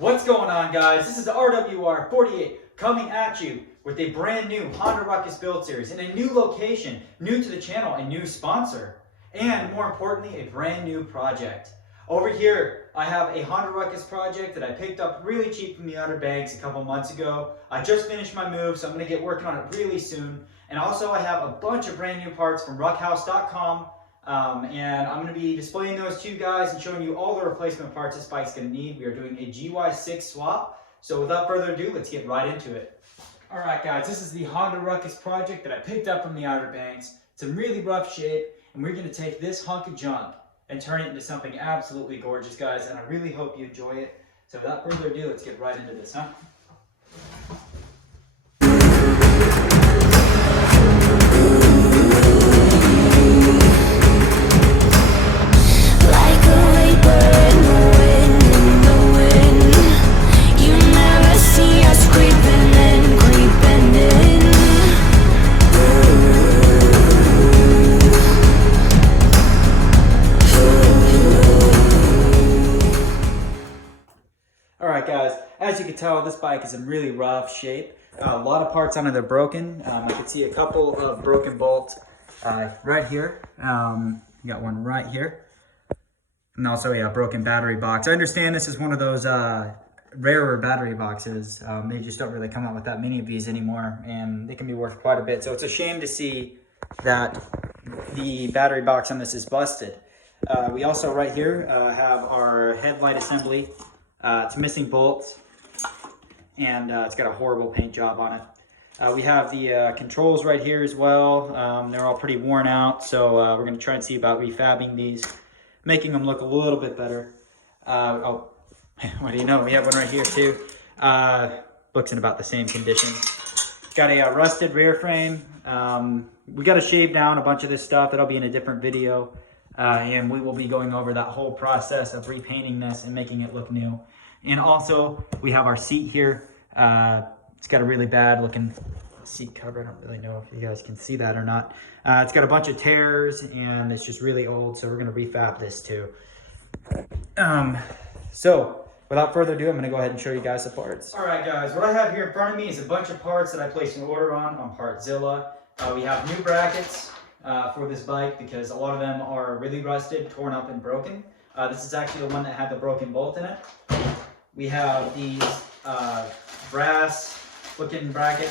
What's going on, guys? This is RWR48 coming at you with a brand new Honda Ruckus build series in a new location, new to the channel, a new sponsor, and more importantly, a brand new project. Over here, I have a Honda Ruckus project that I picked up really cheap from the Outer Banks a couple months ago. I just finished my move, so I'm going to get working on it really soon. And also, I have a bunch of brand new parts from ruckhouse.com. And I'm going to be displaying those to you guys and showing you all the replacement parts this bike's going to need. We are doing a GY6 swap. So without further ado, let's get right into it. Alright guys, this is the Honda Ruckus project that I picked up from the Outer Banks. It's in really rough shape, and we're going to take this hunk of junk and turn it into something absolutely gorgeous, guys, and I really hope you enjoy it. So without further ado, let's get right into this, huh? Alright guys, as you can tell, this bike is in really rough shape. A lot of parts on it are broken. I can see a couple of broken bolts right here. You got one right here. And also a broken battery box. I understand this is one of those rarer battery boxes. They just don't really come out with that many of these anymore, and they can be worth quite a bit. So it's a shame to see that the battery box on this is busted. We also right here have our headlight assembly. It's missing bolts, and it's got a horrible paint job on it. We have the controls right here as well. They're all pretty worn out, so we're going to try and see about refabbing these, making them look a little bit better. Oh, what do you know? We have one right here too. Looks in about the same condition. Got a rusted rear frame. We got to shave down a bunch of this stuff. That'll be in a different video. And we will be going over that whole process of repainting this and making it look new. And also, we have our seat here. It's got a really bad looking seat cover. I don't really know if you guys can see that or not. It's got a bunch of tears, and it's just really old, so we're going to refab this too. So, without further ado, I'm going to go ahead and show you guys the parts. Alright guys, what I have here in front of me is a bunch of parts that I placed an order on Partzilla. We have new brackets for this bike because a lot of them are really rusted, torn up, and broken. This is actually the one that had the broken bolt in it. We have these brass looking bracket,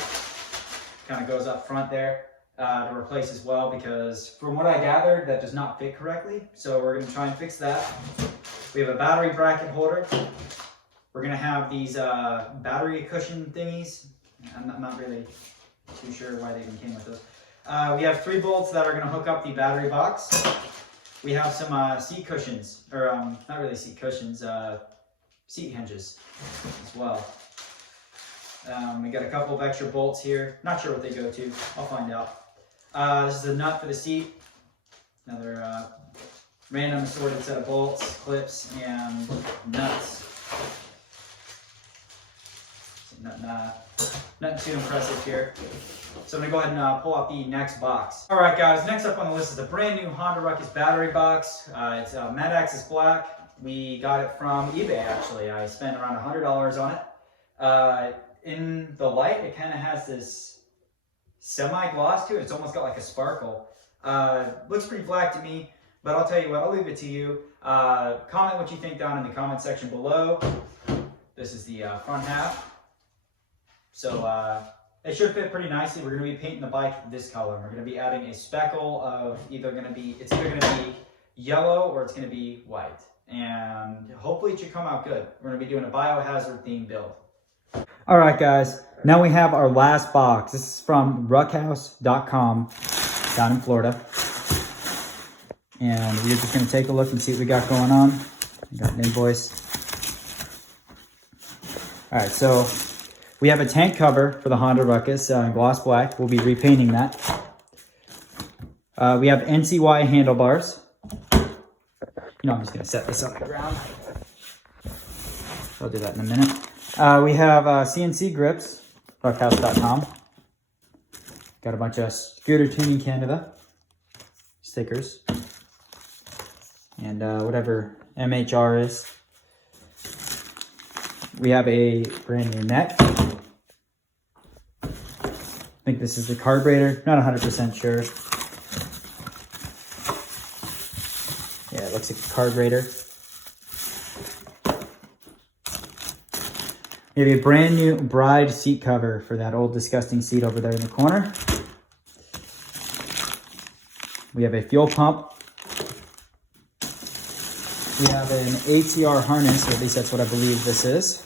kind of goes up front there to replace as well, because from what I gathered that does not fit correctly, so we're going to try and fix that. We have a battery bracket holder. We're going to have these battery cushion thingies. I'm not really too sure why they even came with those. We have 3 bolts that are going to hook up the battery box. We have some seat cushions, or not really seat cushions, seat hinges as well. We got a couple of extra bolts here. Not sure what they go to. I'll find out. This is a nut for the seat. Another random assorted set of bolts, clips, and nuts. Nothing too impressive here. So I'm going to go ahead and pull out the next box. Alright guys, next up on the list is a brand new Honda Ruckus battery box. It's matte axis black. We got it from eBay actually. I spent around $100 on it. In the light, it kind of has this semi-gloss to it. It's almost got like a sparkle. Looks pretty black to me, but I'll tell you what, I'll leave it to you. Comment what you think down in the comment section below. This is the front half. So it should fit pretty nicely. We're going to be painting the bike this color. We're going to be adding a speckle of it's either going to be yellow or it's going to be white. And hopefully it should come out good. We're going to be doing a biohazard themed build. Alright guys, now we have our last box. This is from ruckhouse.com down in Florida. And we're just going to take a look and see what we got going on. We got an invoice. Alright, so we have a tank cover for the Honda Ruckus in gloss black. We'll be repainting that. We have NCY handlebars. I'm just going to set this on the ground. I'll do that in a minute. We have CNC grips, ruckhouse.com. Got a bunch of Scooter Tuning Canada stickers. And whatever MHR is. We have a brand new neck. I think this is the carburetor, not 100% sure. Yeah, it looks like a carburetor. We have a brand new bride seat cover for that old disgusting seat over there in the corner. We have a fuel pump. We have an ATR harness, or at least that's what I believe this is.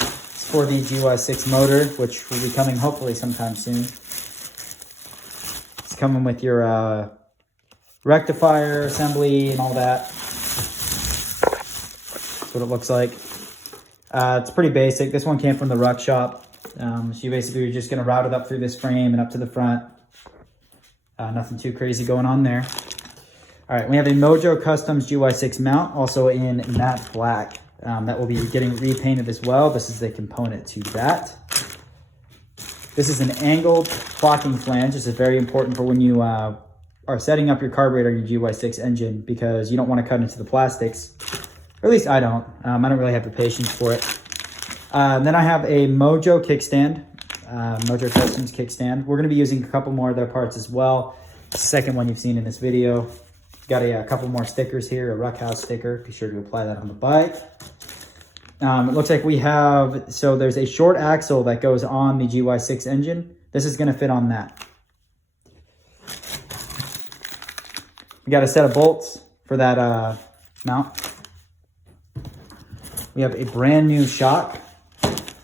It's for the GY6 motor, which will be coming hopefully sometime soon. It's coming with your rectifier assembly and all that. That's what it looks like. It's pretty basic. This one came from the Ruck shop. So you basically are just going to route it up through this frame and up to the front. Nothing too crazy going on there. All right, we have a Mojo Customs GY6 mount, also in matte black. That will be getting repainted as well. This is the component to that. This is an angled clocking flange. This is very important for when you are setting up your carburetor in your GY6 engine, because you don't want to cut into the plastics. Or at least I don't. I don't really have the patience for it. Then I have a Mojo kickstand, Mojo Customs kickstand. We're going to be using a couple more of their parts as well. The second one you've seen in this video. Got a couple more stickers here, a Ruckhouse sticker. Be sure to apply that on the bike. It looks like we have, so there's a short axle that goes on the GY6 engine. This is going to fit on that. We got a set of bolts for that mount. We have a brand new shock.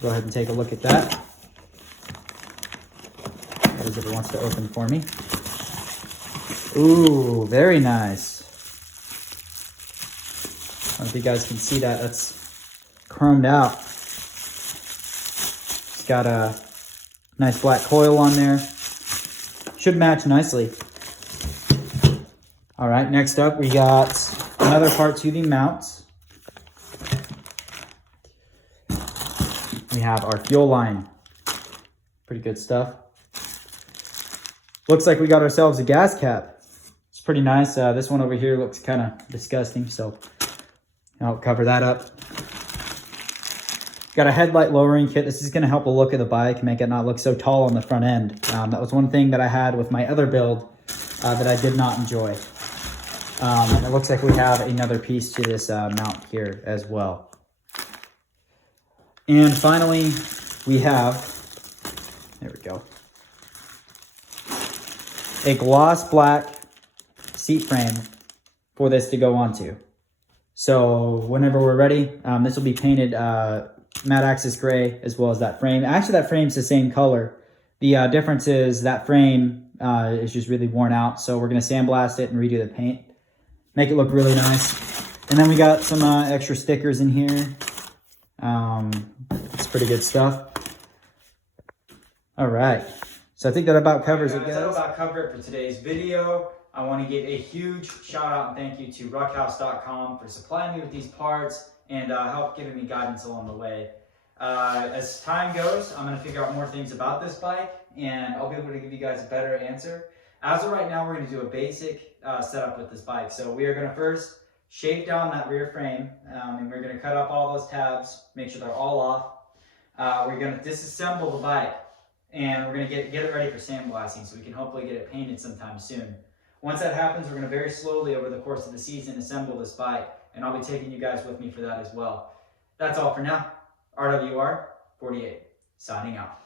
Go ahead and take a look at that. If it wants to open for me. Ooh, very nice. I don't know if you guys can see that. That's chromed out. It's got a nice black coil on there. Should match nicely. All right, next up we got another part to the mounts. We have our fuel line. Pretty good stuff. Looks like we got ourselves a gas cap. It's pretty nice. This one over here looks kind of disgusting, so I'll cover that up. Got a headlight lowering kit. This is going to help the look of the bike, make it not look so tall on the front end. That was one thing that I had with my other build that I did not enjoy. And it looks like we have another piece to this mount here as well. And finally, we have, there we go, a gloss black seat frame for this to go onto. So whenever we're ready, this will be painted matte axis gray as well as that frame. Actually, that frame's the same color. The difference is that frame is just really worn out. So we're going to sandblast it and redo the paint. Make it look really nice. And then we got some extra stickers in here. It's pretty good stuff. All right. So I think that about covers it, guys. That'll about cover it for today's video. I want to give a huge shout out and thank you to ruckhouse.com for supplying me with these parts and help giving me guidance along the way. As time goes, I'm going to figure out more things about this bike and I'll be able to give you guys a better answer. As of right now, we're going to do a basic setup with this bike. So we are going to first shape down that rear frame and we're going to cut off all those tabs, make sure they're all off. We're going to disassemble the bike and we're going to get it ready for sandblasting so we can hopefully get it painted sometime soon. Once that happens, we're going to very slowly over the course of the season assemble this bike, and I'll be taking you guys with me for that as well. That's all for now. RWR 48, signing out.